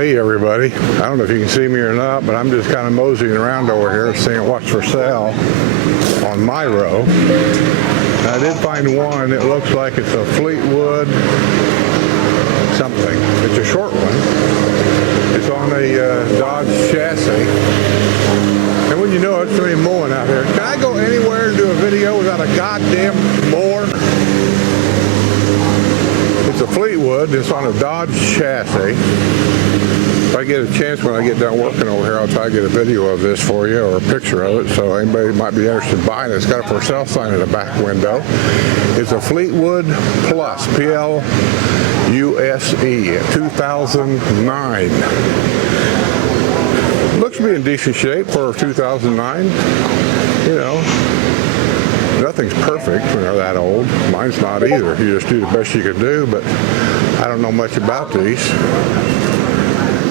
Hey everybody, I don't know if you can see me or not, but I'm just kind of moseying around over here seeing what's for sale on Miro. I did find one. It looks like it's a Fleetwood something. It's a short one. It's on a Dodge chassis. And when you know it's going to be mowing out here. Can I go anywhere and do a video without a goddamn mower? It's a Fleetwood. It's on a Dodge chassis. If I get a chance when I get done working over here, I'll try to get a video of this for you or a picture of it so anybody might be interested in buying it. It's got a for sale sign in the back window. It's a Fleetwood Plus, P-L-U-S-E, 2009. Looks to be in decent shape for 2009. You know, nothing's perfect when they're that old. Mine's not either. You just do the best you can do, but I don't know much about these.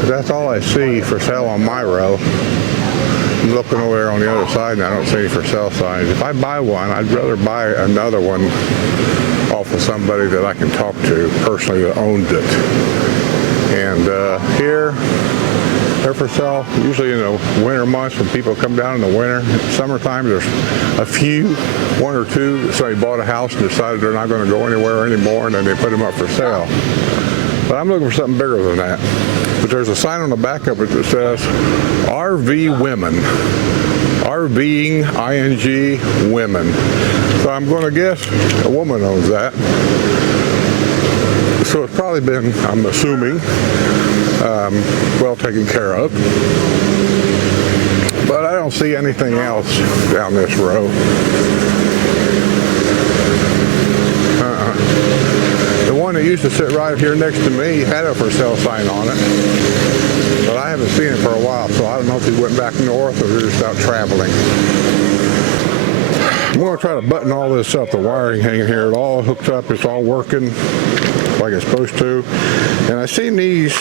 That's all I see for sale on Miro. I'm looking over there on the other side and I don't see any for sale signs. If I buy one, I'd rather buy another one off of somebody that I can talk to personally that owns it. And here, they're for sale usually in the winter months when people come down in the winter. Summertime, there's a few, one or two, that somebody bought a house and decided they're not going to go anywhere anymore, and then they put them up for sale. But I'm looking for something bigger than that. But there's a sign on the back of it that says RV Women. RVing, ING, women. So I'm going to guess a woman owns that. So it's probably been, I'm assuming, well taken care of. But I don't see anything else down this row. The one that used to sit right here next to me had a for sale sign on it. But I haven't seen it for a while, so I don't know if he went back north or they're just out traveling. I'm going to try to button all this up. The wiring hanging here, it all hooked up. It's all working like it's supposed to. And I seen these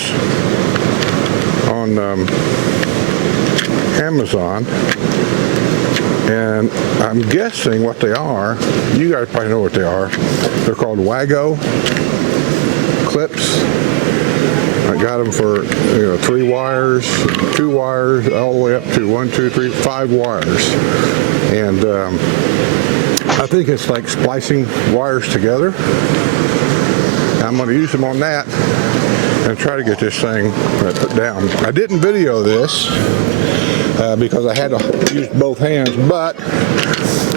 on Amazon. And I'm guessing what they are. You guys probably know what they are. They're called Wago clips. I got them for 3 wires, 2 wires, all the way up to 1, 2, 3, 5 wires. And I think it's like splicing wires together. I'm going to use them on that and try to get this thing put down. I didn't video this because I had to use both hands, but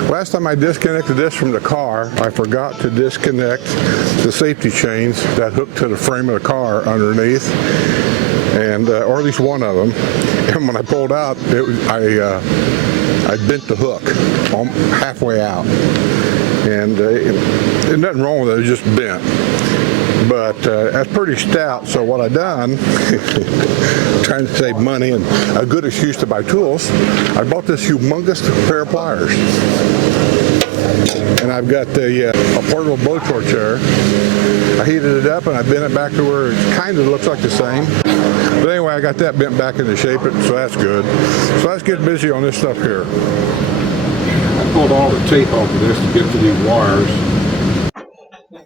last time I disconnected this from the car, I forgot to disconnect the safety chains that hook to the frame of the car underneath, and or at least one of them. And when I pulled out, I bent the hook halfway out, and there's nothing wrong with it. It's just bent. But that's pretty stout, so what I done, trying to save money and a good excuse to buy tools, I bought this humongous pair of pliers. And I've got a portable blowtorch chair. I heated it up and I bent it back to where it kind of looks like the same. But anyway, I got that bent back into shape, so that's good. So let's get busy on this stuff here. I pulled all the tape off of this to get to these wires.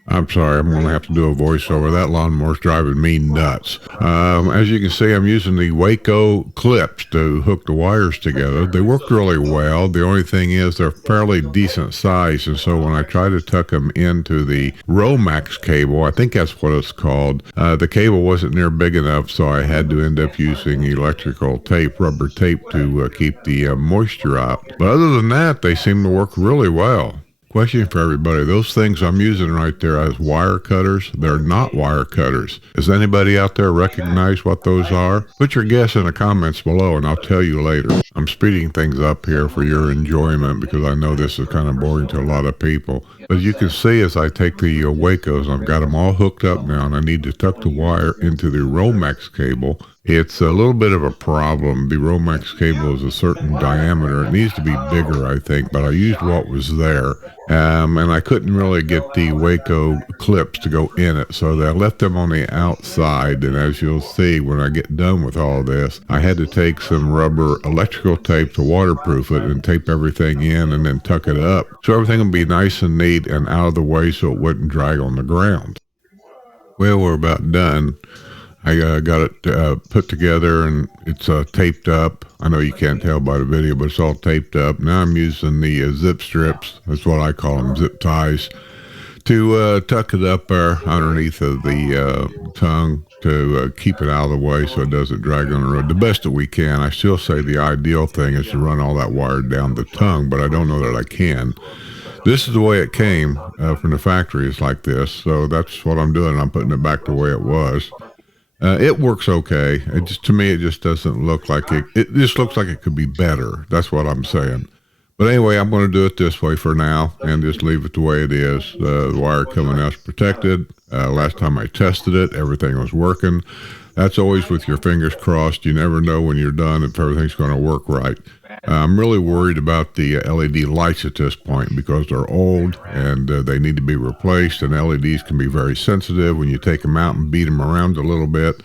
I'm sorry, I'm going to have to do a voiceover. That lawnmower's driving me nuts. As you can see, I'm using the Wago clips to hook the wires together. They work really well. The only thing is they're fairly decent size, and so when I try to tuck them into the Romex cable, I think that's what it's called, the cable wasn't near big enough, so I had to end up using electrical tape, rubber tape, to keep the moisture out. But other than that, they seem to work really well. Question for everybody, those things I'm using right there as wire cutters, they're not wire cutters. Does anybody out there recognize what those are? Put your guess in the comments below and I'll tell you later. I'm speeding things up here for your enjoyment because I know this is kind of boring to a lot of people. But you can see as I take the Wacos, I've got them all hooked up now and I need to tuck the wire into the Romex cable. It's a little bit of a problem. The Romex cable is a certain diameter. It needs to be bigger, I think, but I used what was there. And I couldn't really get the Wago clips to go in it, so I left them on the outside. And as you'll see, when I get done with all this, I had to take some rubber electrical tape to waterproof it and tape everything in and then tuck it up. So everything will be nice and neat and out of the way so it wouldn't drag on the ground. Well, we're about done. I got it put together, and it's taped up. I know you can't tell by the video, but it's all taped up. Now I'm using the zip strips. That's what I call them, zip ties, to tuck it up there underneath of the tongue to keep it out of the way so it doesn't drag on the road the best that we can. I still say the ideal thing is to run all that wire down the tongue, but I don't know that I can. This is the way it came from the factory. It's like this, so that's what I'm doing. I'm putting it back the way it was. It works okay. It just, to me, it just doesn't look like it. It just looks like it could be better. That's what I'm saying. But anyway, I'm going to do it this way for now and just leave it the way it is. The wire coming out is protected. Last time I tested it, everything was working. That's always with your fingers crossed. You never know when you're done if everything's going to work right. I'm really worried about the LED lights at this point because they're old and they need to be replaced, and LEDs can be very sensitive. When you take them out and beat them around a little bit,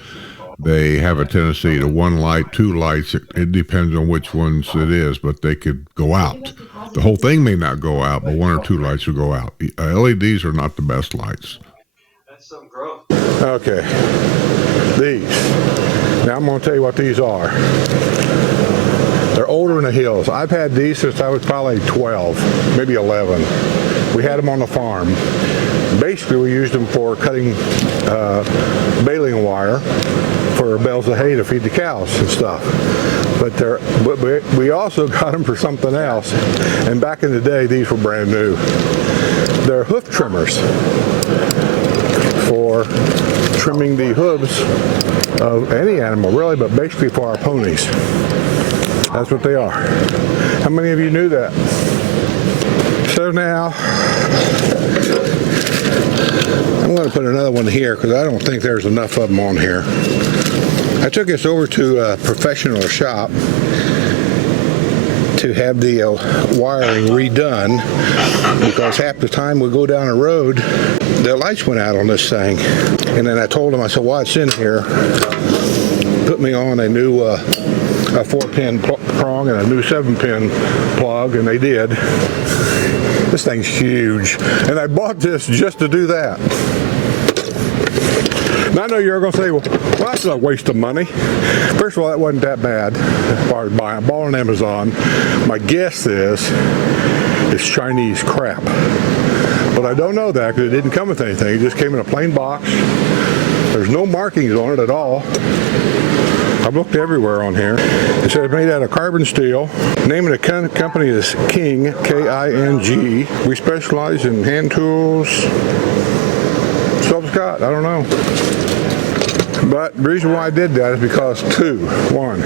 they have a tendency to one light, two lights. It depends on which ones it is, but they could go out. The whole thing may not go out, but one or two lights will go out. LEDs are not the best lights. Okay, these. Now I'm going to tell you what these are. They're older than the hills. I've had these since I was probably 12, maybe 11. We had them on the farm. Basically, we used them for cutting baling wire for bales of hay to feed the cows and stuff. But we also got them for something else. And back in the day, these were brand new. They're hoof trimmers for trimming the hooves of any animal, really, but basically for our ponies. That's what they are. How many of you knew that? So now, I'm going to put another one here because I don't think there's enough of them on here. I took this over to a professional shop to have the wiring redone because half the time we go down the road, the lights went out on this thing. And then I told him, I said, while it's in here, put me on a new a 4-pin prong and a new 7-pin plug, and they did. This thing's huge. And I bought this just to do that. Now I know you're going to say, well, that's a waste of money. First of all, that wasn't that bad as far as buying. I bought on Amazon. My guess is it's Chinese crap. But I don't know that because it didn't come with anything. It just came in a plain box. There's no markings on it at all. I've looked everywhere on here. It says made out of carbon steel. Name of the company is King, K-I-N-G. We specialize in hand tools. Scott, I don't know. But the reason why I did that is because one,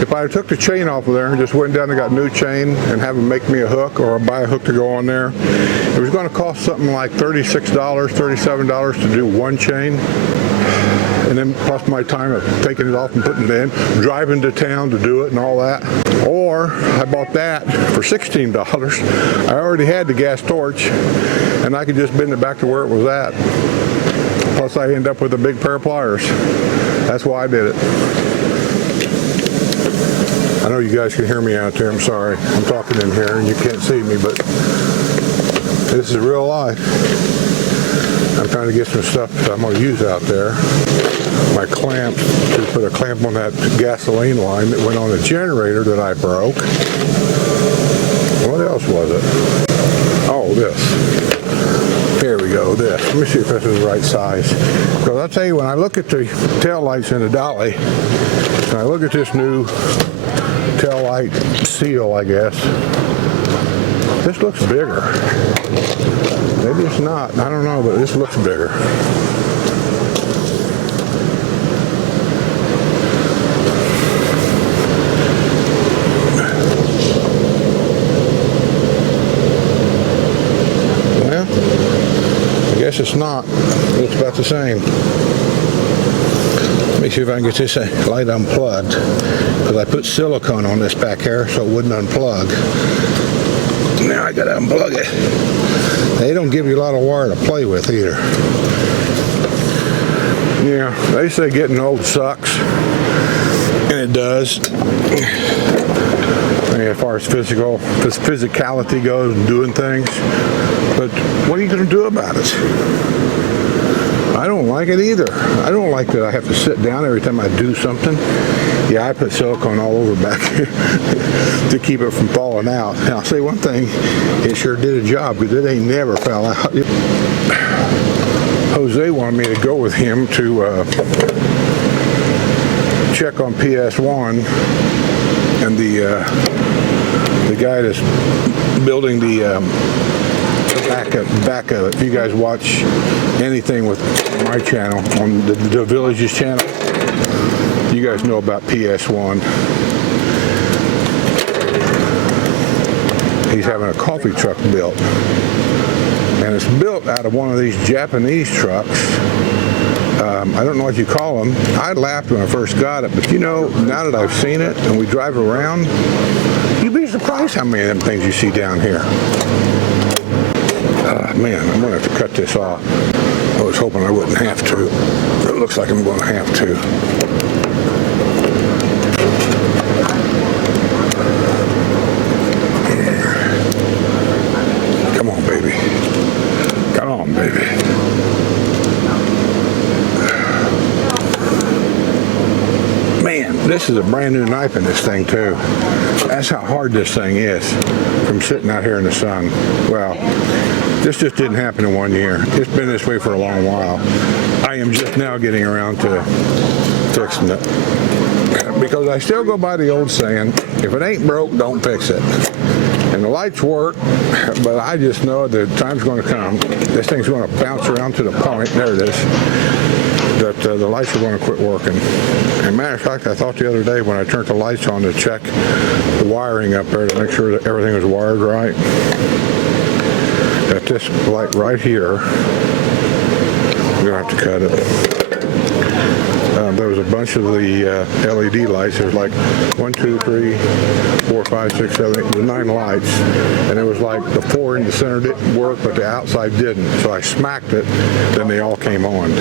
if I took the chain off of there and just went down and got a new chain and have them make me a hook or buy a hook to go on there, it was going to cost something like $36, $37 to do one chain. And then plus my time of taking it off and putting it in, driving to town to do it and all that. Or I bought that for $16. I already had the gas torch and I could just bend it back to where it was at. Plus I end up with a big pair of pliers. That's why I did it. I know you guys can hear me out there. I'm sorry. I'm talking in here and you can't see me, but this is real life. I'm trying to get some stuff that I'm going to use out there. My clamp, to put a clamp on that gasoline line that went on a generator that I broke. What else was it? Oh, this. Here we go, this. Let me see if this is the right size. Because I'll tell you, when I look at the tail lights in the dolly, and I look at this new tail light seal, I guess, this looks bigger. Maybe it's not. I don't know, but this looks bigger. Well, I guess it's not. It looks about the same. Let me see if I can get this light unplugged. Because I put silicone on this back here so it wouldn't unplug. Now I gotta unplug it. They don't give you a lot of wire to play with either. Yeah, they say getting old sucks, and it does. I mean, as far as physicality goes and doing things, but what are you gonna do about it? I don't like it either. I don't like that I have to sit down every time I do something. Yeah, I put silicone all over back here to keep it from falling out. And I'll say one thing, it sure did a job because it ain't never fell out. Jose wanted me to go with him to check on PS1, and the guy that's building the back of it. If you guys watch anything with my channel on the Villages channel, you guys know about PS1. He's having a coffee truck built, and it's built out of one of these Japanese trucks. I don't know what you call them. I laughed when I first got it, but you know, now that I've seen it and we drive around, you'd be surprised how many of them things you see down here. Man, I'm going to have to cut this off. I was hoping I wouldn't have to. It looks like I'm going to have to. Come on, baby. Come on, baby. Man, this is a brand new knife in this thing too. That's how hard this thing is from sitting out here in the sun. Well, this just didn't happen in 1 year. It's been this way for a long while. I am just now getting around to fixing it. Because I still go by the old saying, if it ain't broke, don't fix it. And the lights work, but I just know the time's going to come. This thing's going to bounce around to the point, there it is, that the lights are going to quit working. And matter of fact, I thought the other day when I turned the lights on to check the wiring up there to make sure that everything was wired right, that this light right here, I'm going to have to cut it. There was a bunch of the LED lights. There's like 1, 2, 3, 4, 5, 6, 7, 8, 9 lights. And it was like the 4 in the center didn't work, but the outside didn't. So I smacked it, then they all came on.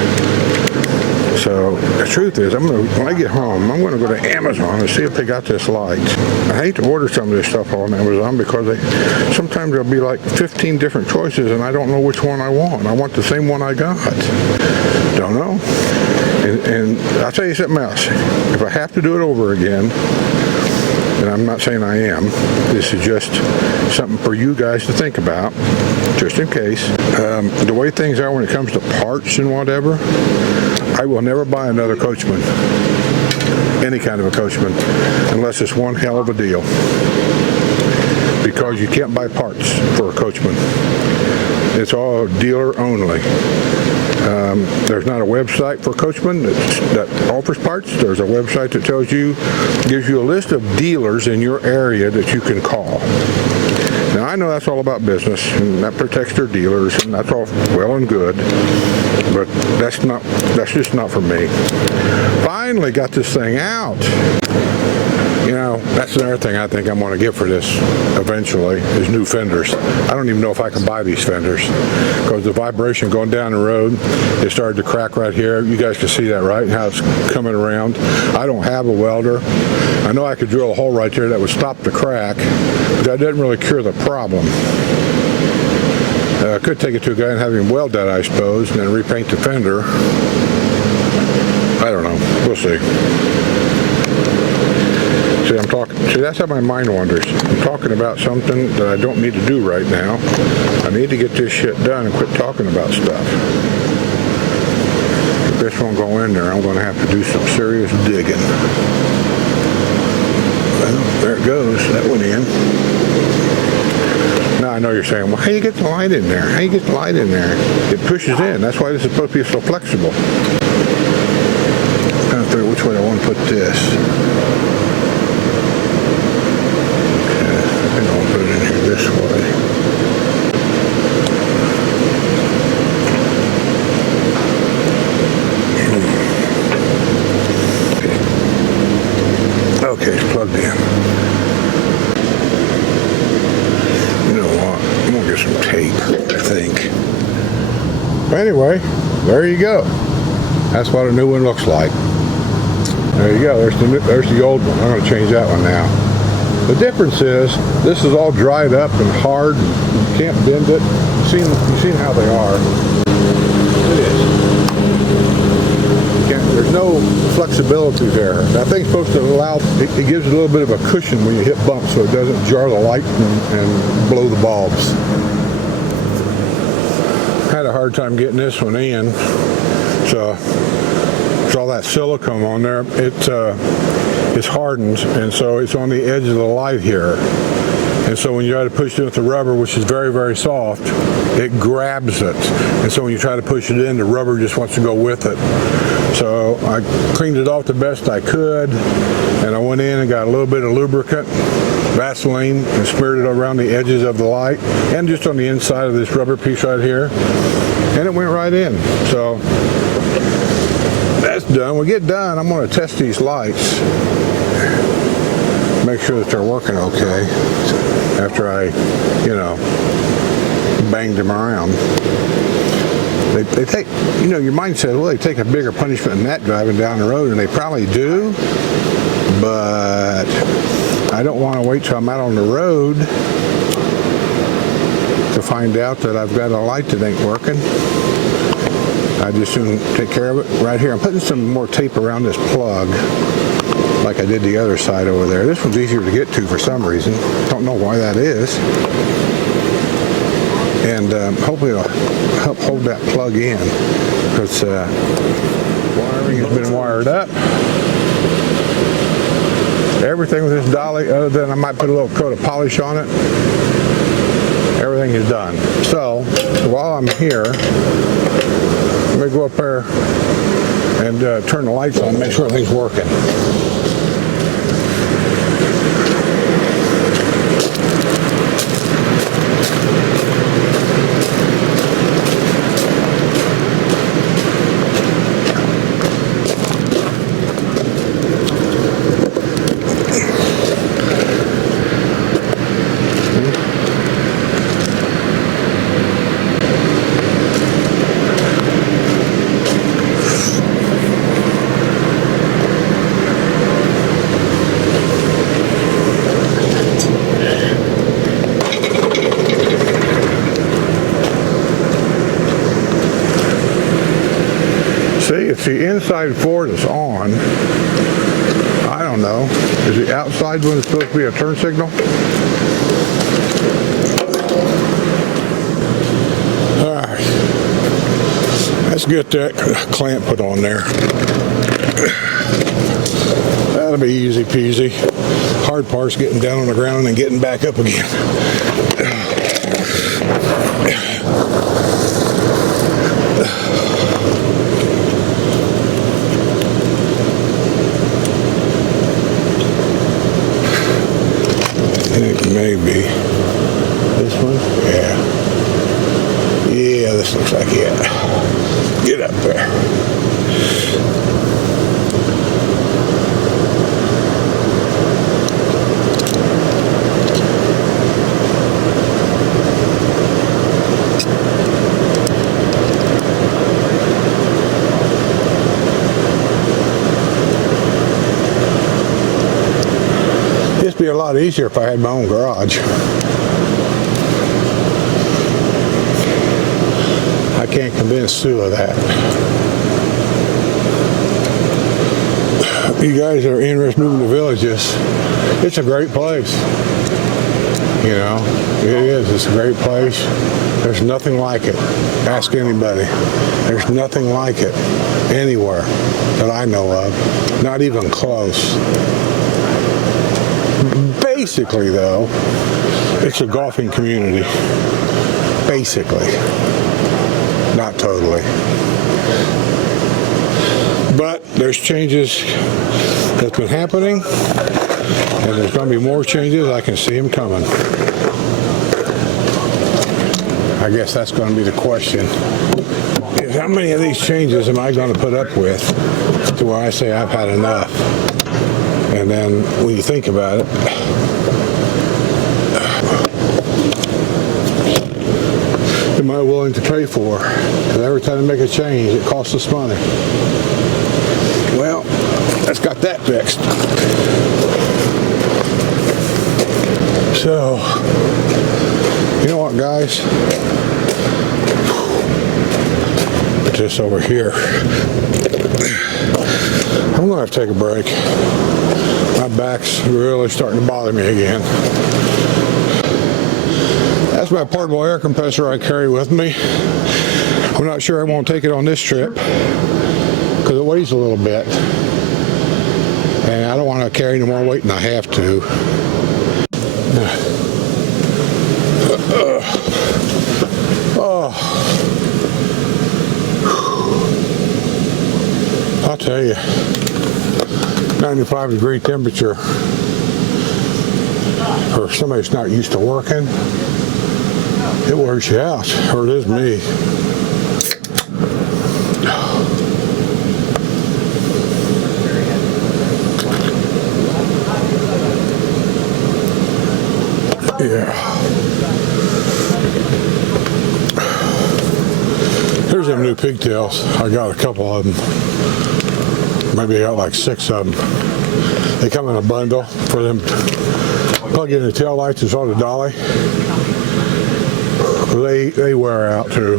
So the truth is, when I get home, I'm going to go to Amazon and see if they got this light. I hate to order some of this stuff on Amazon because sometimes there'll be like 15 different choices and I don't know which one I want. I want the same one I got. Don't know. And I'll tell you something else. If I have to do it over again, and I'm not saying I am, this is just something for you guys to think about, just in case. The way things are when it comes to parts and whatever, I will never buy another Coachman, any kind of a Coachman, unless it's one hell of a deal. Because you can't buy parts for a Coachman. It's all dealer only. There's not a website for Coachman that offers parts. There's a website that gives you a list of dealers in your area that you can call. Now I know that's all about business and that protects their dealers and that's all well and good, but that's just not for me. Finally got this thing out. You know, that's another thing I think I'm going to get for this eventually is new fenders. I don't even know if I can buy these fenders because the vibration going down the road, it started to crack right here. You guys can see that, right? How it's coming around. I don't have a welder. I know I could drill a hole right there that would stop the crack, but that doesn't really cure the problem. I could take it to a guy and have him weld that, I suppose, and then repaint the fender. I don't know. We'll see. See, that's how my mind wanders. I'm talking about something that I don't need to do right now. I need to get this shit done and quit talking about stuff. If this won't go in there, I'm going to have to do some serious digging. Well, there it goes. That went in. Now I know you're saying, well, how do you get the light in there? How do you get the light in there? It pushes in. That's why this is supposed to be so flexible. I'm trying to figure which way I want to put this. This way. Okay, it's plugged in. You know what? I'm gonna get some tape, I think. Anyway, there you go. That's what a new one looks like. There you go. There's the old one. I'm gonna change that one now. The difference is, this is all dried up and hard, and you can't bend it. You've seen how they are. It is. flexibility there. That thing's supposed to allow, it gives it a little bit of a cushion when you hit bumps so it doesn't jar the light and blow the bulbs. Had a hard time getting this one in. So there's all that silicone on there. It's hardened, and so it's on the edge of the light here. And so when you try to push it with the rubber, which is very, very soft, it grabs it. And so when you try to push it in, the rubber just wants to go with it. So I cleaned it off the best I could, and I went in and got a little bit of lubricant, Vaseline, and smeared it around the edges of the light and just on the inside of this rubber piece right here. And it went right in. So that's done. When we get done, I'm going to test these lights. Make sure that they're working okay after I, banged them around. They take, your mind says, well, they take a bigger punishment than that driving down the road, and they probably do, but I don't want to wait till I'm out on the road to find out that I've got a light that ain't working. I just soon take care of it right here. I'm putting some more tape around this plug like I did the other side over there. This one's easier to get to for some reason. Don't know why that is. And hopefully it'll help hold that plug in, because wiring has been wired up. Everything with this dolly, other than I might put a little coat of polish on it, everything is done. So while I'm here, let me go up there and turn the lights on and make sure everything's working. See, it's the inside four that's on. I don't know. Is the outside one supposed to be a turn signal? All right. Let's get that clamp put on there. That'll be easy peasy. Hard part's getting down on the ground and getting back up again. Maybe this one, yeah, this looks like it. Get up there. It'd be a lot easier if I had my own garage. I can't convince Sue of that. You guys that are interested in moving to Villages, it's a great place. It is. It's a great place. There's nothing like it. Ask anybody. There's nothing like it anywhere that I know of. Not even close. Basically, though, it's a golfing community. Basically. Not totally. But there's changes that's been happening, and there's going to be more changes. I can see them coming. I guess that's going to be the question. Is how many of these changes am I going to put up with to where I say I've had enough? And then when you think about it, am I willing to pay for? Because every time I make a change, it costs us money. Well, that's got that fixed. So, you know what, guys? Put this over here. I'm gonna have to take a break. My back's really starting to bother me again. That's my portable air compressor I carry with me. I'm not sure I won't take it on this trip because it weighs a little bit. And I don't want to carry any more weight than I have to. I'll tell you, 95-degree temperature for somebody that's not used to working, it wears you out, or it is me. Yeah. Here's them new pigtails. I got a couple of them. Maybe I got like 6 of them. They come in a bundle for them. Plug in the tail lights and sort of dolly. They wear out too.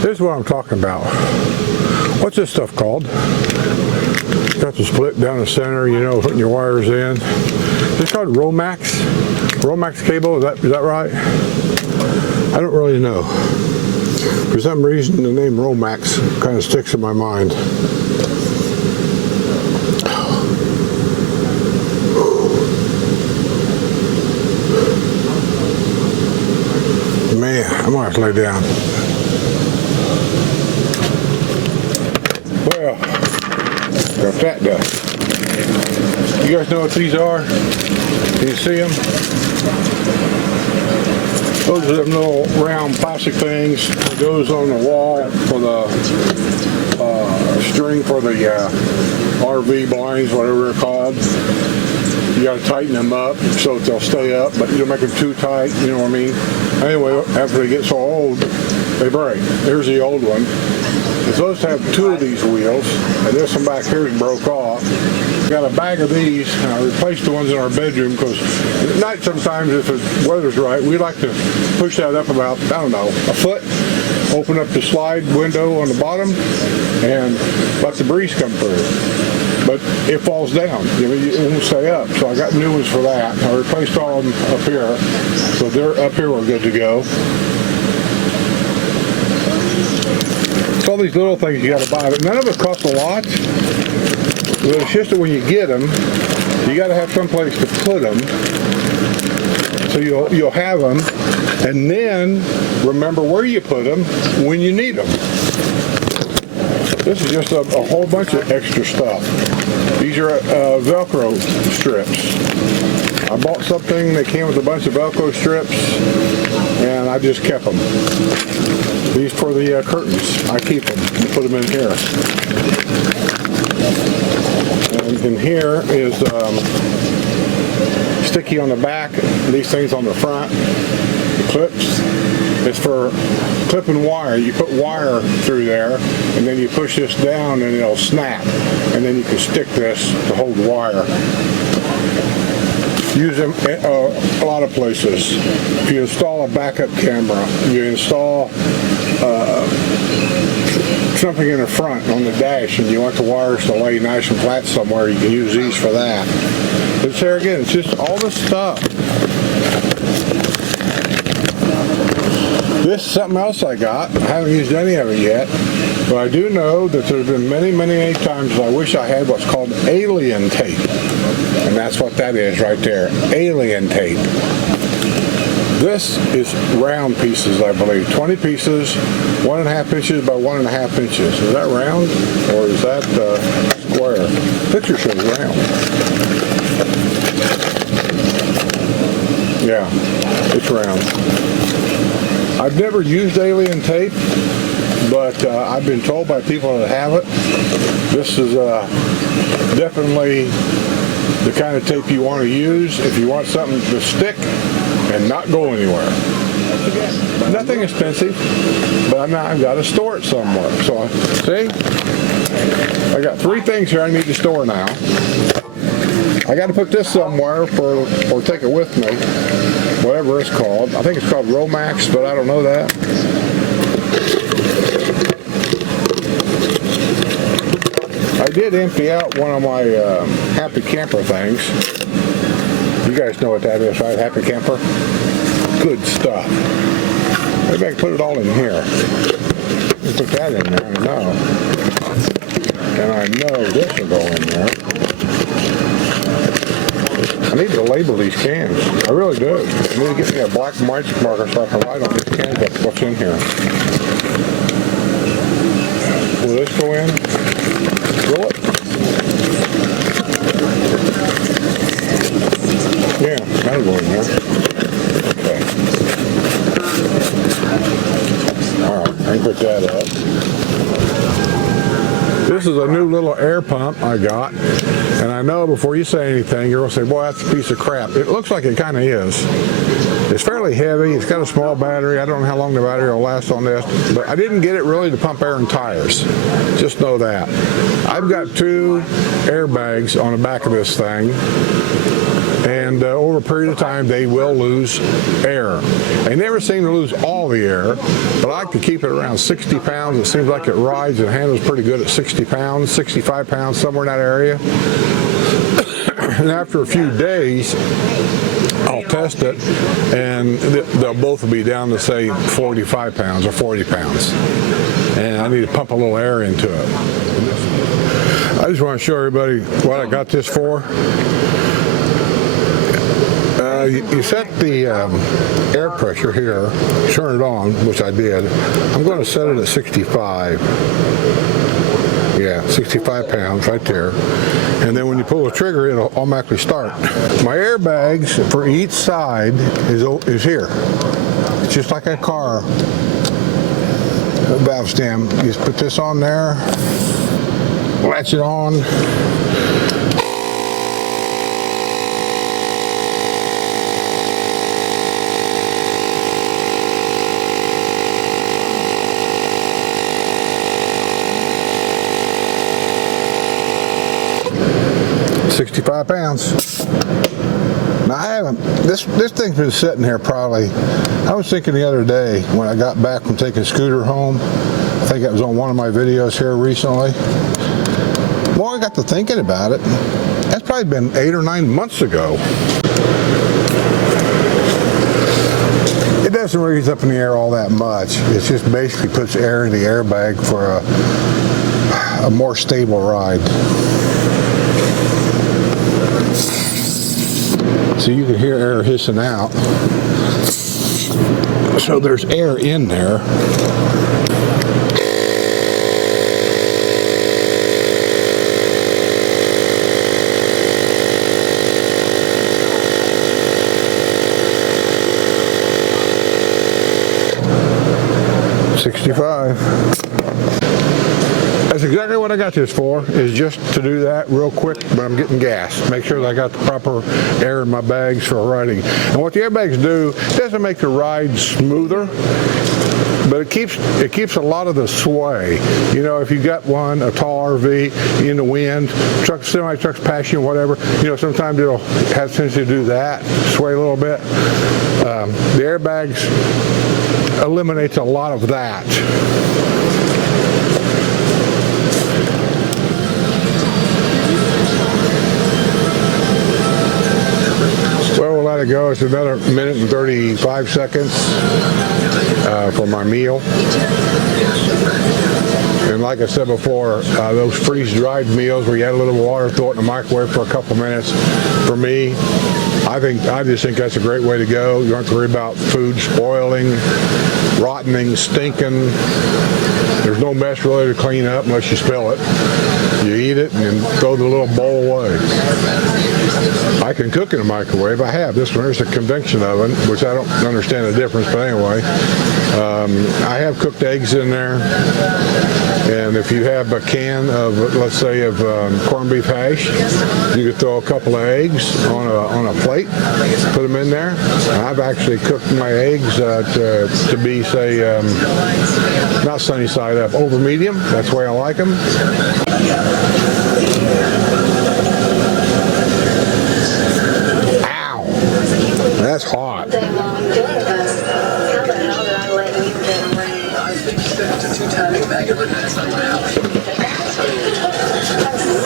This is what I'm talking about. What's this stuff called? Got the split down the center, you know, putting your wires in. It's called Romax. Romax cable, is that right? I don't really know. For some reason, the name Romax kind of sticks in my mind. Man, I'm gonna have to lay down. Well, got that done. You guys know what these are? Can you see them? Those are them little round plastic things that goes on the wall for the string for the RV blinds, whatever they're called. You got to tighten them up so that they'll stay up, but you don't make them too tight, you know what I mean? Anyway, after they get so old, they break. Here's the old one. It's supposed to have 2 of these wheels, and this one back here broke off. Got a bag of these, and I replaced the ones in our bedroom because at night sometimes if the weather's right, we like to push that up about, I don't know, a foot, open up the slide window on the bottom, and let the breeze come through. But it falls down, you know, it won't stay up. So I got new ones for that. I replaced all of them up here, so they're up here, we're good to go. It's all these little things you got to buy, but none of it costs a lot. Well, it's just that when you get them, you got to have some place to put them. So you'll have them, and then remember where you put them when you need them. This is just a whole bunch of extra stuff. These are Velcro strips. I bought something that came with a bunch of Velcro strips, and I just kept them. These for the curtains. I keep them and put them in here. And in here is sticky on the back, these things on the front, the clips. It's for clipping wire. You put wire through there, and then you push this down and it'll snap. And then you can stick this to hold wire. Use them a lot of places. If you install a backup camera, you install something in the front on the dash and you want the wires to lay nice and flat somewhere, you can use these for that. But there again, it's just all this stuff. This is something else I got. I haven't used any of it yet, but I do know that there's been many, many times I wish I had what's called alien tape. And that's what that is right there, alien tape. This is round pieces, I believe. 20 pieces, 1.5 inches by 1.5 inches. Is that round or is that square? Picture shows round. Yeah, it's round. I've never used alien tape, but I've been told by people that have it, this is definitely the kind of tape you want to use if you want something to stick and not go anywhere. Nothing expensive, but I've got to store it somewhere. So, see? I got 3 things here I need to store now. I got to put this somewhere or take it with me, whatever it's called. I think it's called Romax, but I don't know that. I did empty out one of my Happy Camper things. You guys know what that is, right? Happy Camper? Good stuff. Maybe I can put it all in here. Put that in there, I know. And I know this will go in there. I need to label these cans. I really do. I need to get me a black magic marker so I can write on these cans what's in here. Will this go in? Will it? Yeah, that'll go in there. Okay. Alright, I can put that up. This is a new little air pump I got, and I know before you say anything, you're going to say, boy, that's a piece of crap. It looks like it kind of is. It's fairly heavy. It's got a small battery. I don't know how long the battery will last on this, but I didn't get it really to pump air in tires. Just know that. I've got 2 airbags on the back of this thing, and over a period of time, they will lose air. They never seem to lose all the air, but I like to keep it around 60 pounds. It seems like it rides and handles pretty good at 60 pounds, 65 pounds, somewhere in that area. And after a few days, I'll test it, and they'll both be down to, say, 45 pounds or 40 pounds. And I need to pump a little air into it. I just want to show everybody what I got this for. You set the air pressure here, turn it on, which I did. I'm going to set it at 65. Yeah, 65 pounds right there. And then when you pull the trigger, it'll automatically start. My airbags for each side is here. It's just like a car valve stem. You just put this on there, latch it on. $65 pounds. Now I haven't, this thing's been sitting here probably, I was thinking the other day when I got back from taking Scooter home, I think that was on one of my videos here recently. Well, I got to thinking about it. That's probably been 8 or 9 months ago. It doesn't raise up in the air all that much. It just basically puts air in the airbag for a more stable ride. So you can hear air hissing out. So there's air in there. $65. That's exactly what I got this for, is just to do that real quick when I'm getting gas. Make sure that I got the proper air in my bags for riding. And what the airbags do, it doesn't make the ride smoother, but it keeps a lot of the sway. You know, if you got a tall RV in the wind, semi-trucks pass you, whatever, you know, sometimes it'll have a tendency to do that, sway a little bit. The airbags eliminates a lot of that. Well, we'll let it go. It's another minute and 35 seconds for my meal. And like I said before, those freeze-dried meals where you add a little water, throw it in the microwave for a couple minutes, for me, I just think that's a great way to go. You don't have to worry about food spoiling, rotting, stinking. There's no mess really to clean up unless you spill it. You eat it and then throw the little bowl away. I can cook in a microwave. I have. This one is a convection oven, which I don't understand the difference, but anyway. I have cooked eggs in there. And if you have a can of, let's say, of corned beef hash, you could throw a couple of eggs on a plate, put them in there. I've actually cooked my eggs to be, say, not sunny side up, over medium. That's the way I like them. Ow! That's hot.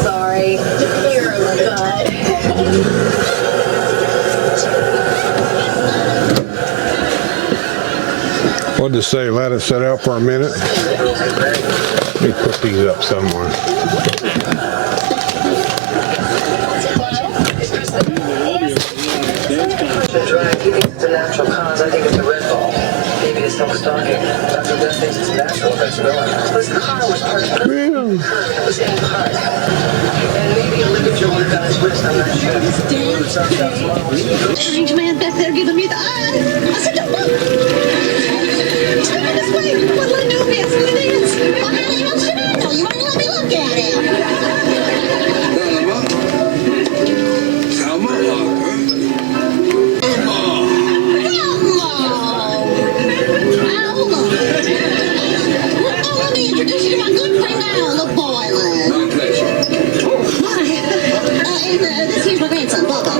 Sorry. You're a butt. What'd it say? Let it sit out for a minute. Let me put these up somewhere. He thinks it's a natural cause. I think it's a red ball. Maybe it's no stalking. Dr. Beth thinks it's natural if it's going. This car was parked on the curb. It was in park. And maybe a ligature would have got his wrist. I'm not sure. Strange man back there giving me the eye. I said, don't look. Turn this way. What'll I do? Yes, what it is. Well, how the hell should I know? You won't let me look at it. Let me introduce you to my good friend Al, the boiler. My pleasure. This here's my grandson, Bobo.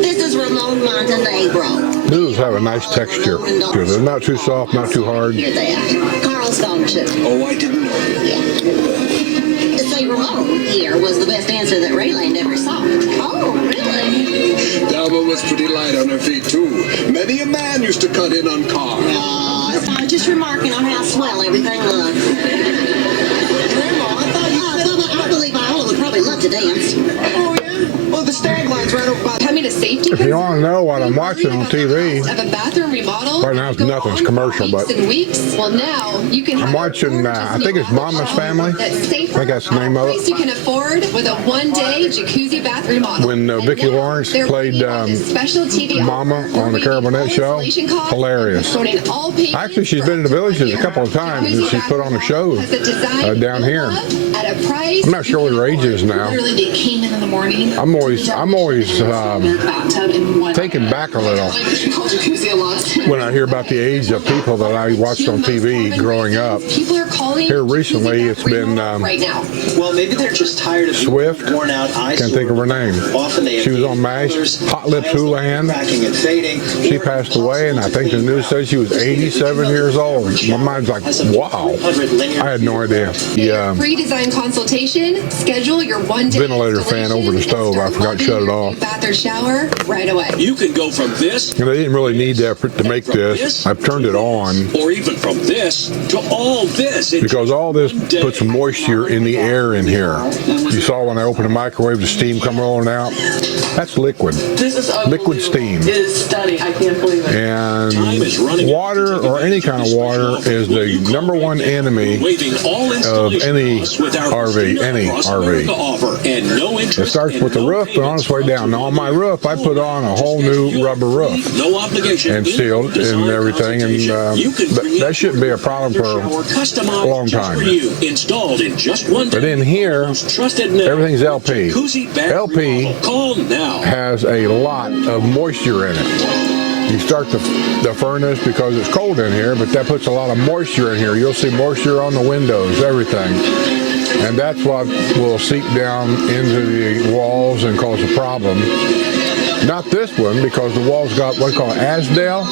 This is Ramon Montenegro. Noodles have a nice texture. They're not too soft, not too hard. Hear that. Carl's phone too. Oh, I didn't know. Yeah. Say Ramon here was the best dancer that Rayland ever saw. Oh, really? Dalma was pretty light on her feet, too. Many a man used to cut in on cars. I was just remarking on how swell everything looked. Grandma, I thought you said... I believe Iola would probably love to dance. Oh, yeah? Well, the stag line's right over by the... Coming to safety. If you want to know what I'm watching on TV, Of a bathroom remodel. right now it's nothing's commercial, but Weeks and weeks. Well, now you can. I'm watching, I think it's Mama's Family. I think that's the name of it. You can afford with a one-day jacuzzi bath remodel. When And Vicki now Lawrence they're played bringing on this special TV Mama offer on the where Carol we Burnett do show, installation costs, hilarious. quoting all pages. Actually, she's been in the Villages a couple of times, and she's put on a show Has a design down here. at a price. I'm not sure what her age is now. Literally, they came in the morning. I'm always bathtub in one. taken back a little Jacuzzi a lot. when I hear about the age of people that I watched on TV growing up. People are calling. Here recently, it's been right now. Well, maybe they're just tired of Swift. worn out eyes. Can't think of her name. Often they She was on MASH. Hot Lips Houlihan. cracking and fading. She passed away, and I think the news says she was 87 years old. My mind's like, wow. I had no idea. Yeah. Free design consultation. Schedule your one-day Ventilator fan over the stove. I forgot to shut it off. Bath or shower right away. You can go from this, And I didn't really need that to make this. I've turned it on or even from this, to all this. because all this puts moisture in the air in here. You saw when I opened the microwave, the steam come rolling out. That's liquid. This is Liquid steam. It is stunning. I can't believe it. And water or any kind of water is the number one enemy Waiving all of any installation with our RV, any Across RV. America offer and no It interest. starts and with the no roof, but on its way down. Now on my roof, I put on a whole new rubber roof No obligation. and sealed and everything, and that shouldn't be a problem for a long time. For you, installed in just one But in here, trusted name. everything's LP. Jacuzzi bath LP remodel. Call now. has a lot of moisture in it. You start the furnace because it's cold in here, but that puts a lot of moisture in here. You'll see moisture on the windows, everything. And that's what will seep down into the walls and cause a problem. Not this one, because the wall's got what they call Asdel.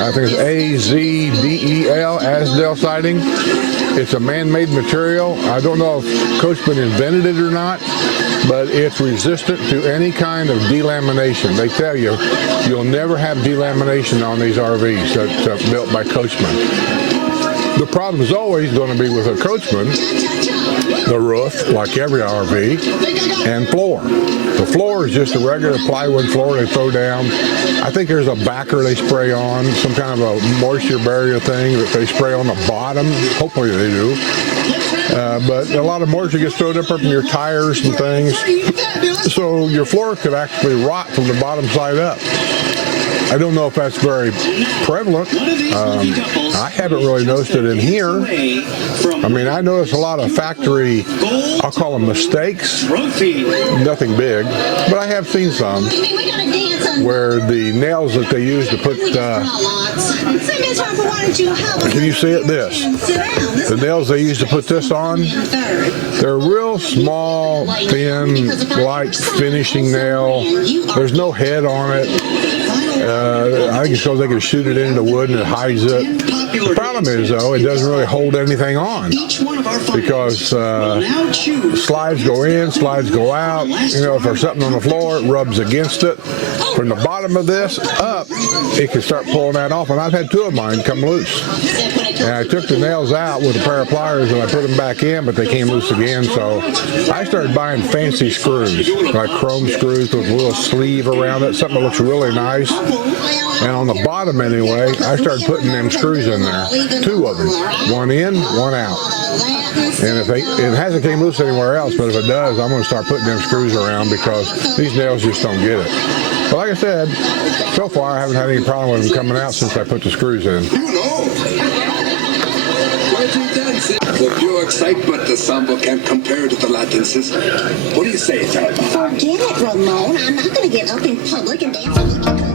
I think it's A-Z-D-E-L, Asdel siding. It's a man-made material. I don't know if Coachman invented it or not, but it's resistant to any kind of delamination. They tell you, you'll never have delamination on these RVs that's built by Coachman. The problem is always going to be with a Coachman, the roof, like every RV, and floor. The floor is just a regular plywood floor they throw down. I think there's a backer they spray on, some kind of a moisture barrier thing that they spray on the bottom. Hopefully they do. But a lot of moisture gets thrown up from your tires and things. So your floor could actually rot from the bottom side up. I don't know if that's very prevalent. I haven't really noticed it in here. I mean, I notice a lot of factory, I'll call them mistakes. Nothing big, but I have seen some where the nails that they use to put, can you see it? The nails they use to put this on, they're real small, thin, light finishing nail. There's no head on it. I think it's because they can shoot it into wood and it hides it. popular The problem is, though, it doesn't really hold anything on Each one of our because now choose slides go in, slides go out. You know, if there's something on the floor, it rubs against it. From the bottom of this up, it can start pulling that off. And I've had two of mine come loose. And I took the nails out with a pair of pliers and I put them back in, but they came loose again. So I started buying fancy screws, like chrome screws with a little sleeve around it, something that looks really nice. And on the bottom anyway, I started putting them screws in there, two of them, one in, one out. And if it hasn't came loose anywhere else, but if it does, I'm going to start putting them screws around because these nails just don't get it. But like I said, so far I haven't had any problem with them coming out since I put the screws in. You know. The pure excitement the samba can't compare to the Latin system. What do you say, Thelma? Forget it, Ramon. I'm not going to get up in public and dance like you